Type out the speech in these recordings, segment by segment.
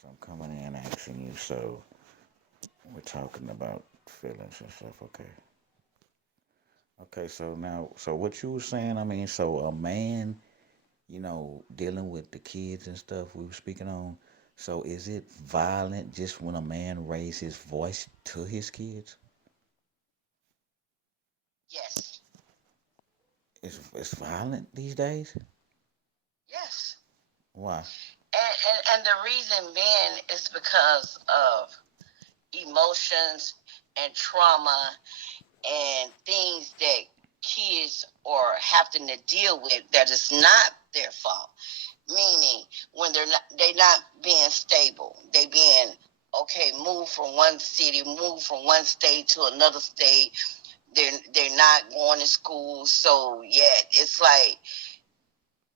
So I'm coming in asking you. So we're talking about feelings and stuff. Okay. Okay. So now, so what you were saying? I mean, so a man, dealing with the kids and stuff we were speaking on. So is it violent just when a man raises his voice to his kids? Yes. It's violent these days. Yes. Why? And the reason being is because of emotions and trauma and things that kids are having to deal with that is not their fault. Meaning when they not being stable, they being okay, move from one city, move from one state to another state. They're not going to school, so yeah, it's like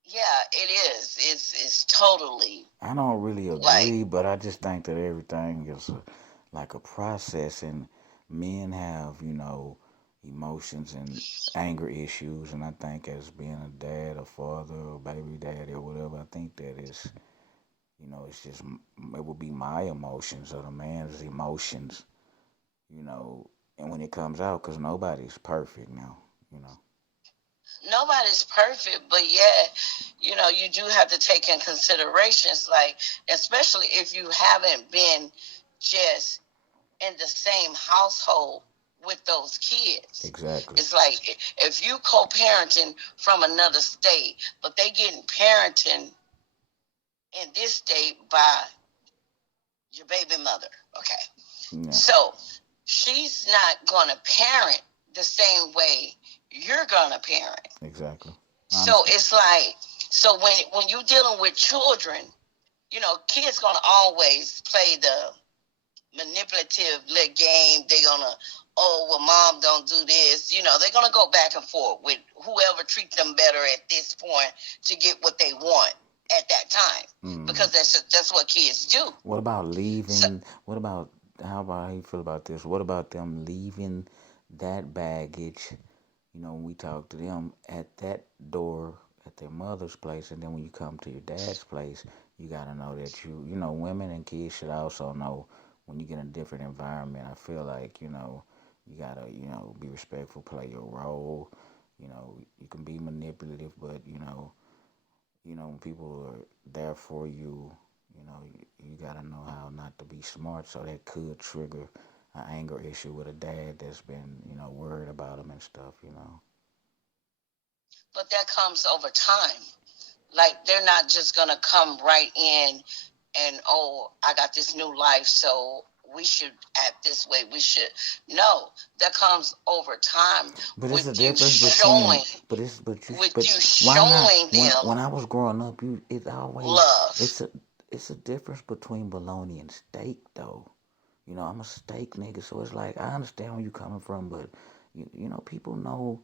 yeah, it is. It's totally I don't really like. agree, but I just think that everything is like a process, and men have, emotions and anger issues, and I think as being a dad, a father, or baby daddy, or whatever, I think that is, it's just it would be my emotions or the man's emotions, you know, and when it comes out, because nobody's perfect now, you know. Nobody's perfect, but yeah, you do have to take in considerations, like especially if you haven't been just in the same household with those kids. Exactly. It's like if you co-parenting from another state, but they getting parenting in this state by your baby mother. Okay. Yeah. So she's not gonna parent the same way you're gonna parent. Exactly. I So understand. it's like, so when you're dealing with children, kids gonna always play the manipulative little game. They're gonna, oh well, mom don't do this. They're gonna go back and forth with whoever treats them better at this point to get what they want at that time, Mm. because that's what kids do. What about So, leaving? What about how you feel about this? What about them leaving that baggage? When we talk to them at that door at their mother's place, and then when you come to your dad's place, you gotta know that women and kids should also know when you get in a different environment. I feel like you gotta be respectful, play your role. You can be manipulative, but when people are there for you, you got to know how not to be smart. So that could trigger an anger issue with a dad that's been, worried about him and stuff. but that comes over time. Like they're not just gonna come right in and, oh, I got this new life, so we should act this way. We should no. That comes over time But it's with a you difference between, showing but why not? When them I was growing up, it always, love. it's a difference between bologna and steak, though. I'm a steak nigga, so it's like I understand where you coming from, but people know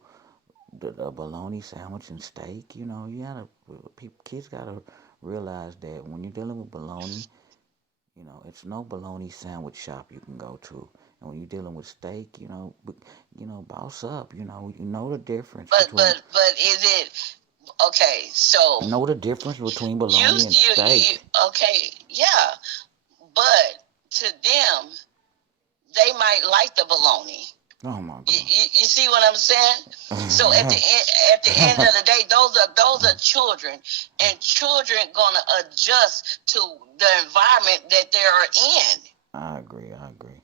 the bologna sandwich and steak. You gotta kids gotta realize that when you're dealing with bologna, it's no bologna sandwich shop you can go to. And when you're dealing with steak, boss up. You know the difference But between but is it okay? So know the difference between you bologna and you steak. okay? Yeah, but to them, they might like the bologna. Oh my You see what I'm saying? So god. at the end of the day, those are children, and children gonna adjust to the environment that they're in. I agree. I agree.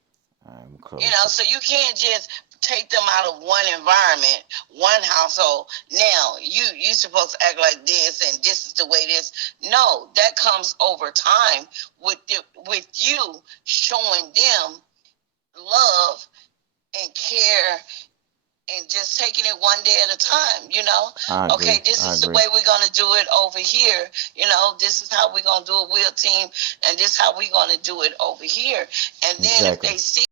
I'm close. So you can't just take them out of one environment, one household. Now you supposed to act like this, and this is the way this. No, that comes over time with you showing them love and care and just taking it one day at a time. I Okay, agree. this I is the agree. way we're going to do it over here. This is how we're going to do it. We're a team, and this is how we're going to do it over here. And then if Exactly. they see